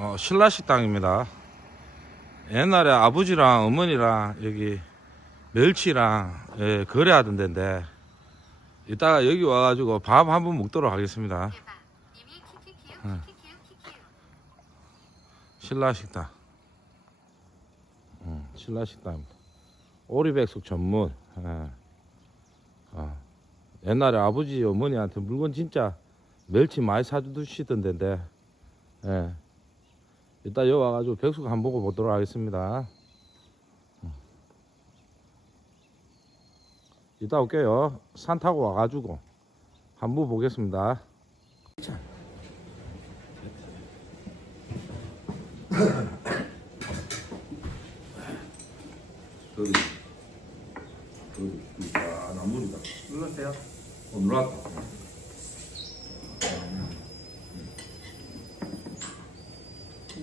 어, 신라식당입니다. 옛날에 아버지랑 어머니랑 여기 멸치랑 예, 거래하던 데인데 이따가 여기 와가지고 밥 한번 먹도록 하겠습니다. 신라식당. 음, 신라식당입니다. 오리백숙 전문. 예. 어. 옛날에 아버지 어머니한테 물건 진짜 멸치 많이 사주시던 데인데 예. 이따 여기 와가지고 백숙 한번 보고 보도록 하겠습니다. 음. 이따 올게요. 산 타고 와가지고 한번 보겠습니다. 저기 저기 아 나물이다. 눌렀어요? 어 눌렀다.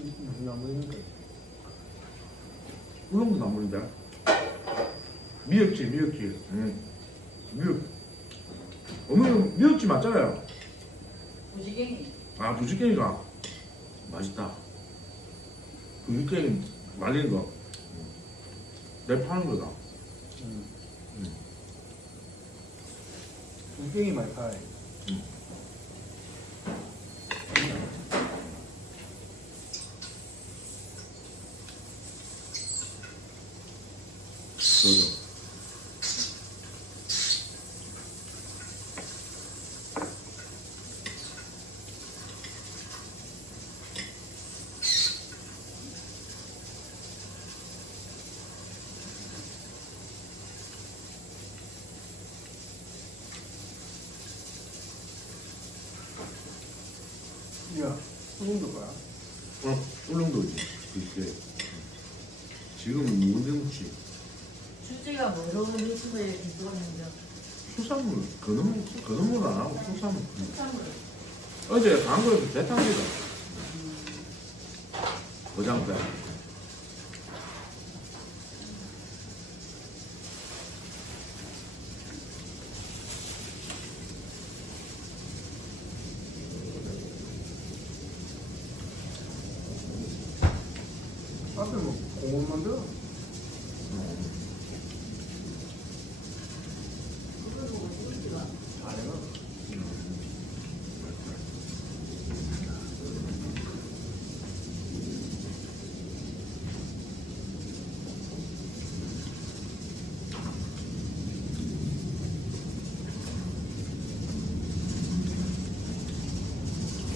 무슨 나무 있는데? 울릉도 나물인데. 미역지 미역지. 응. 미역. 어머니 미역지 맞잖아요. 무지개이 아 부지깽이가 맛있다. 부지깽이 말린 거. 내 파는 거다. 응. 응. 물갱이 많이 팔아요. 저도. 거야? 어 울릉도지. 그게 지금 문제무치 주제가 뭐로 유튜브에 비교하는데 수산물 그놈 그놈은 안 하고 수산물. 수산물 어제 광고에서 대탕기다. 고장 때. 앞에 뭐 공원 만들어? 그걸 보고 찍을지가 잘해가.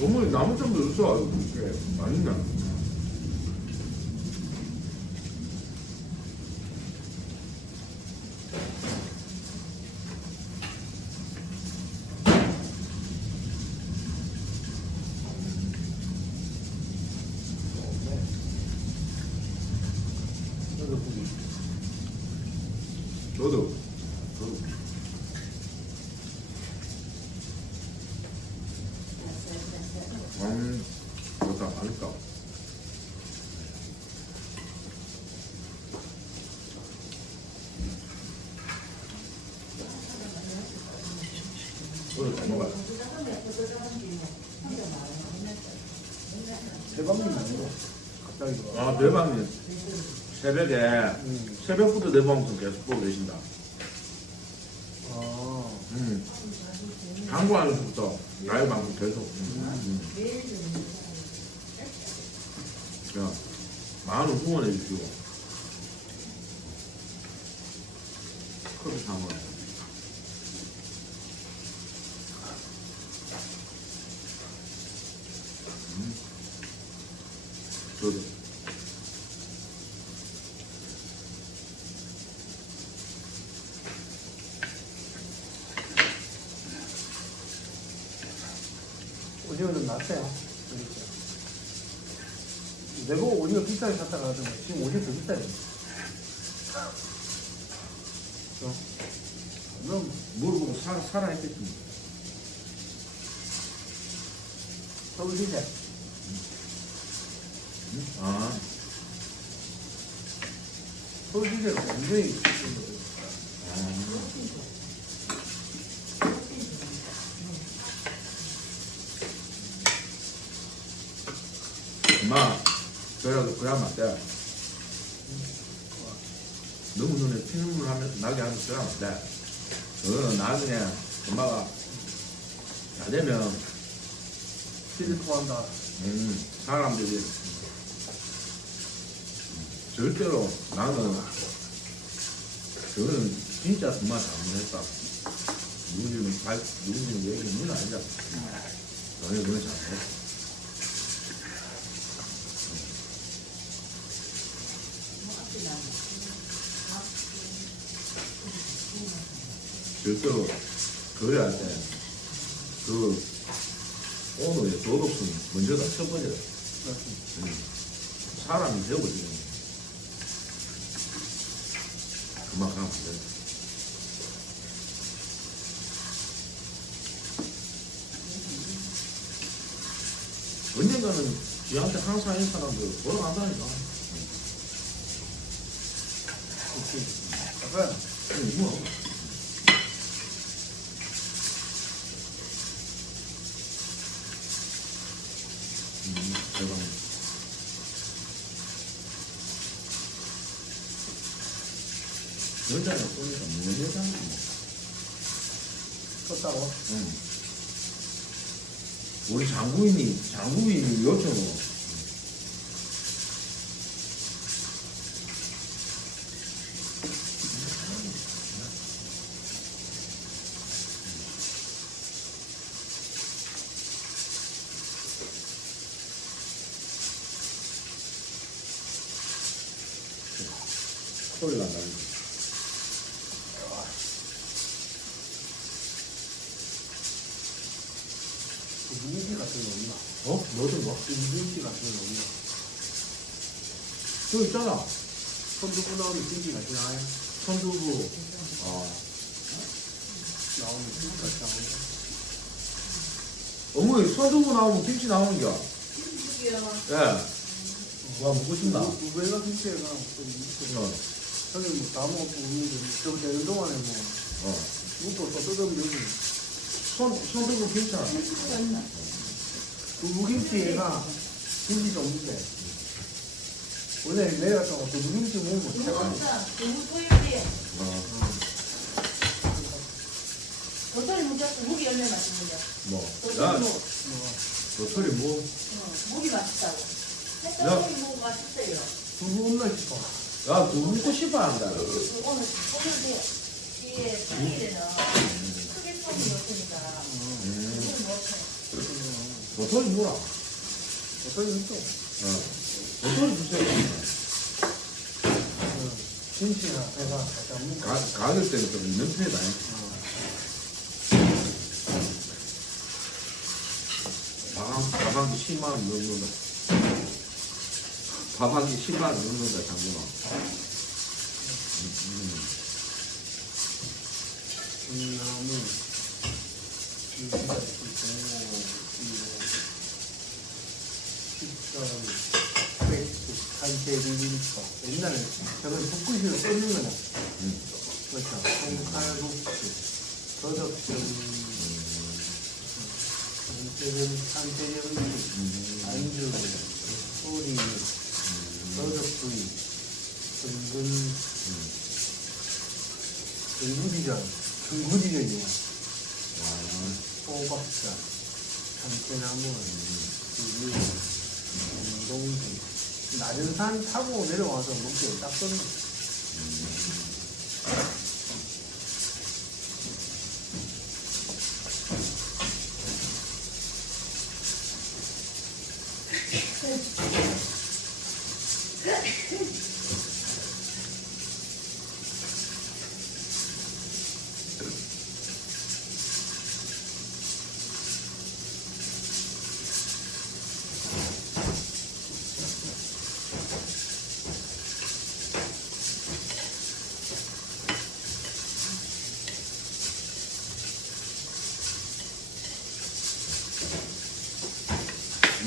어머니 나무 좀더 주소. 이게 맛있냐? 그래서 고기. 저도. 저도. 음, 좋다. 맛있다. 오늘 잘 먹어요. 대박님 아니고 갑자기. 아, 대박님. 새벽에, 응. 새벽부터 내 방송 계속 보고 계신다. 아, 음. 광고하는 것부터 라이브 방송 계속. 음. 자, 많은 후원해 주시고. 커피 사 먹어요. 음. 저도. 오징어 좀 낫어요. 그러니까. 내보고 오징어 비싸게 샀다가 하더니 지금 오징어 더 비싸요. 어? 그럼 물어보고 사, 살아 있겠지. 서울 시세. 아, 서울 시세가 굉장히 엄마 그래도 안 돼. 너무 눈에 피눈물 하면 나게 안 돼. 그거는 나중에 엄마가 잘 되면 피를 토한다. 음, 사람들이 절대로 나는 그거는 진짜 정말 잘못했다. 누군지는 발, 누군지는 얘기 문 아니잖아. 너네 그건 잘못했어. 절대로 그래 할 때, 그, 오늘의 도덕성 먼저 다 쳐버려요. 음. 사람이 되어버리는 거야. 그만큼 안 돼. 언젠가는 지한테 항상 이 사람들 돌아간다니까. 그렇지. 아빠, 아니, 뭐. 음, 제가 여자가 쏘니까 뭐 여자는 뭐. 떴다고? 응. 우리 장구인이 장구인이 요청으로 소리가 나는 거. 그 무기 같은 거 없나? 어? 뭐든 뭐? 그 무기 같은 거 없나? 저 있잖아. 손 두고 나오는 김치 같이 나와요? 손두부. 아. 나오는 김치 같이 나오는 어머니 손두부 나오면 김치 나오는겨. 김치요. 예. 와 먹고 싶나? 어. 무배가 김치가 좀 있어. 형님 뭐다 먹고 있는데 저거 되는 동안에 뭐 어. 묵고 또 뜯으면 되지. 손 손두부 괜찮아. 그 무김치가 김치 종류인데 원래 내가 또 두부김치 먹으면 제가 누구자 누구 토요일에 어. 도토리 무자스 무기 열매 맛있는데. 뭐. 도토리 야, 무. 도토리 뭐? 어, 맛있다고. 야. 해산물이 무 맛있어요. 두부 없나 싶어. 야, 두부 먹고 싶어 한다. 오늘 토요일에 이게 토요일에는 크게 손이 없으니까 음. 도토리 뭐라? 어떤 있어? 어. 도토리 주세요. 김치나 배가 가장 묵고. 가, 가격대는 좀 있는 편이다. 밥, 밥한 개 10만 원 넘는다. 밥한 개 10만 원 넘는다, 장군아. 음, 나무, 김치가 있고, 그리고 식전, 백숙, 한채 비빔밥. 옛날에 저건 붓글씨로 써는 거나. 음. 그렇죠. 홍칼국수, 더덕전, 한채전 음식, 안주, 소리, 더덕구이, 등근, 등구지전, 등구지전이야. 호박전, 그리고 동동 낮은 산 타고 내려와서 먹기에 딱. 너무 맛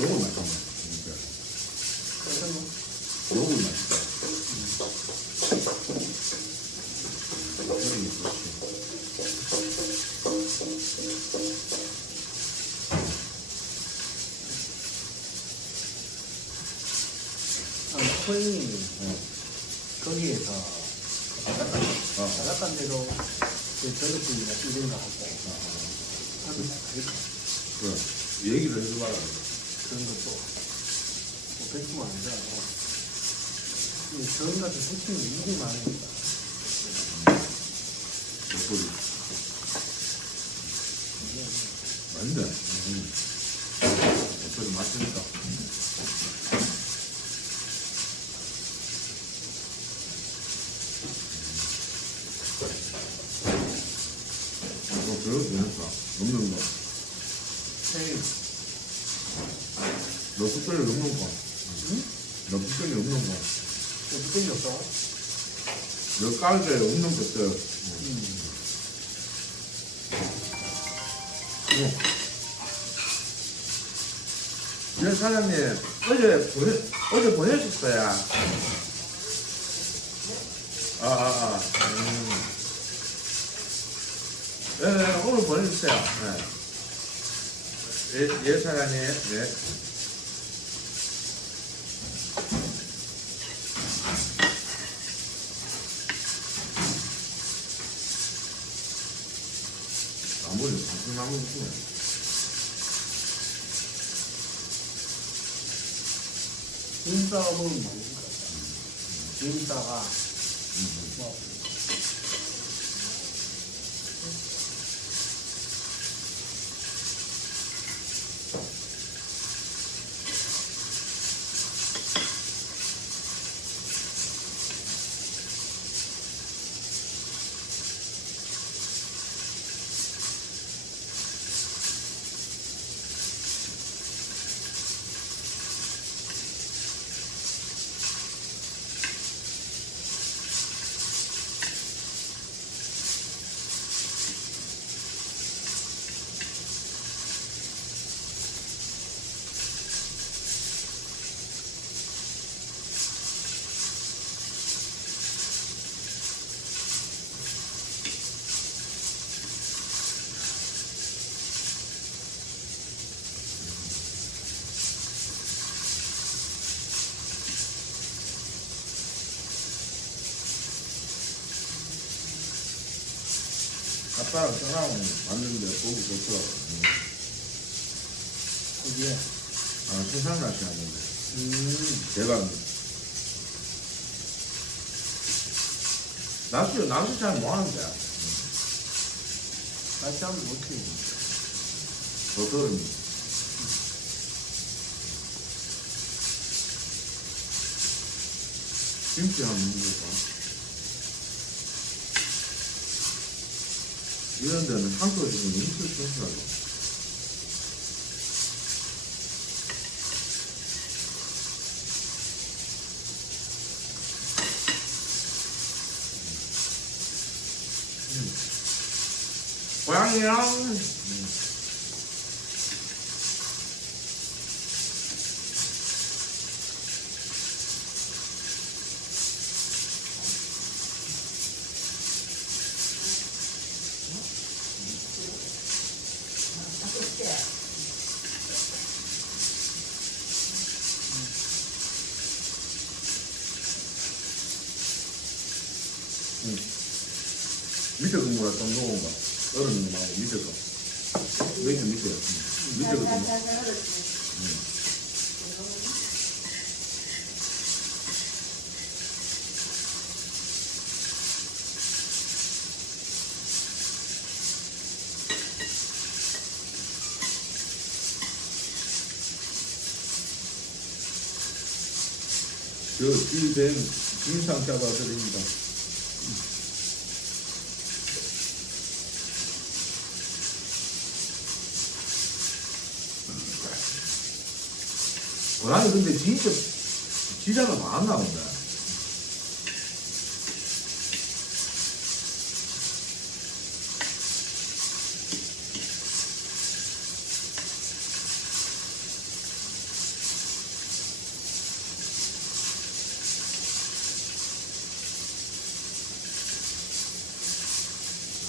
있다. 진짜. 근데 저런 같은 소품이 일이 많으니까. 맞네. 음. 목소리 맞으니까. 어, 그래도 괜찮다. 없는 거. 에이 너 국별이 없는 거. 응? 너 국별이 없는 거. 어떻게 없어? 너 깔때 없는 것들. 음. 네 사장님, 어제 보내, 어제 보내셨어요. 아, 아, 아. 음. 네, 네, 오늘 보내주세요. 네. 예, 예, 사장님. 네. 무슨 나물이 있네. 김싸가 먹으면 많이 것 같다. 김싸가 뭐 아빠랑 전화하면 왔는데 보기 좋더라고. 음. 거기에 아, 세상낚시 하는데. 음 제가 낚시, 낚시 잘 못하는데. 같이 하면 못해. 도토리. 김치 한번 먹어볼 이런 데는 한국에 지금 엄청 좋더라고. 고양이랑 밑에 국물에 좀 녹은가? 얼은 말고 밑에 거. 밑에 밑에. 응. 밑에 거 좀. 흐르지. 저 뒤뱀 진상 잡아드립니다. 고양이 근데 진짜 지자가 많나 본데.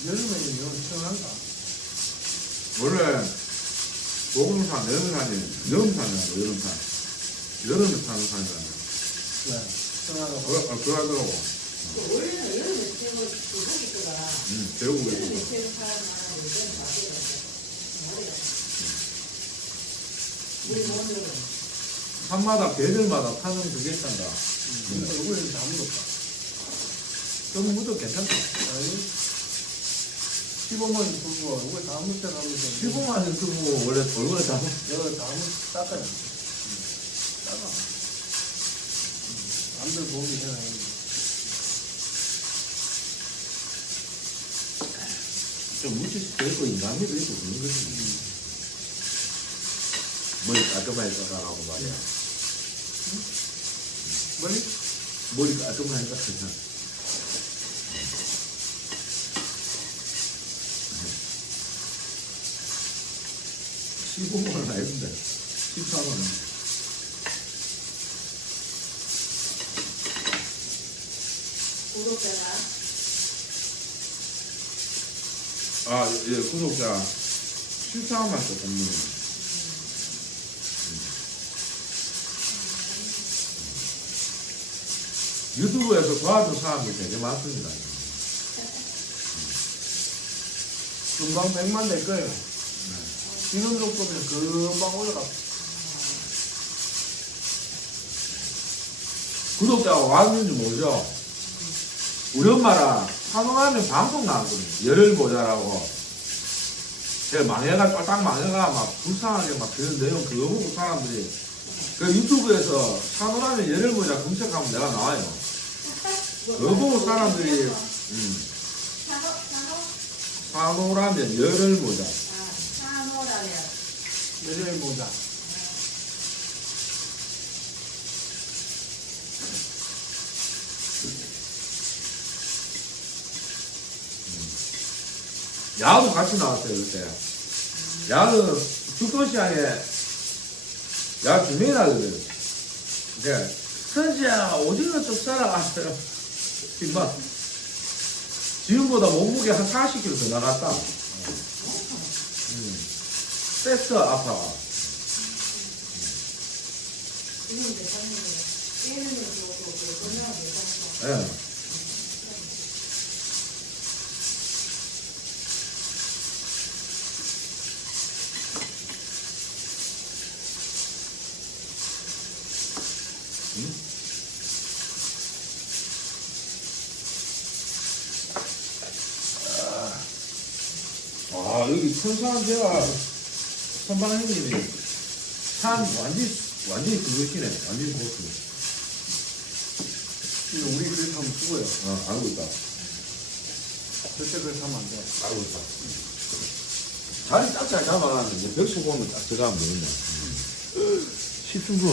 여름에는 이거 시원한가? 원래 보금산, 여름산이 여름산이라고 여름산. 여름에 사는 산이잖아. 네. 전화가 그러, 그러더라고. 원래는 여름에 최고 그 고기 거가 응, 배우고 여름에 최고 사람 많아요. 이제는 맞아요. 머리가. 우리 몸으로. 산마다 배들마다 타는 그게 있단다. 근데 이거는 다 묻었다. 좀 묻어 괜찮다. 아니 15만 두고 이거 다 묻혀가면서 15만 원 쓰고 원래 돌고래 다 여기 다 묻, 닦아야 돼. 닦아. 남들 도움이 되나 좀 묻힐 수도 있고 인간미도 있고 그런 거지. 머리 깔끔하게 깎아가고 말이야. 머리? 머리 깔끔하게 깎으면. 십오만 원 아닌데 십사만 원. 구독자가 아, 예, 구독자 14만 조금 유튜브에서 도와준 사람이 되게 많습니다. 금방 100만 될 거예요. 지금 정도면 금방 올라가. 구독자가 왔는지 모르죠? 우리 엄마랑 산호라면 방송 나왔거든요. 열흘 모자라고. 제가 망해가, 딱 망해가 막 불쌍하게 막 그런 내용 그거 보고 사람들이 그 유튜브에서 산호라면 열흘 모자 검색하면 내가 나와요. 그거 보고 사람들이 음, 산호 산호 산호라면 열흘 모자. 아 산호라면 내려해 보자. 야도 같이 나왔어요, 그때. 야는 죽도시장에 야 그래요. 이제, 선지야, 오징어 좀 썰어갔어요. 임마. 지금보다 몸무게 한 40kg 더 나갔다. 음. 뺐어, 아빠가. 지 건강 대단하고 예. 아, 여기 천산 제가 선방 형님이 산 완전히, 완전히 그것이네. 완전히 고수. 이거 우리 그릇 하면 죽어요. 어, 알고 있다. 절대 그릇 하면 안 돼. 알고 있다. 자리 딱 잘 잡아놨는데 벽수 보면 딱 들어가면 되겠네. 시춘구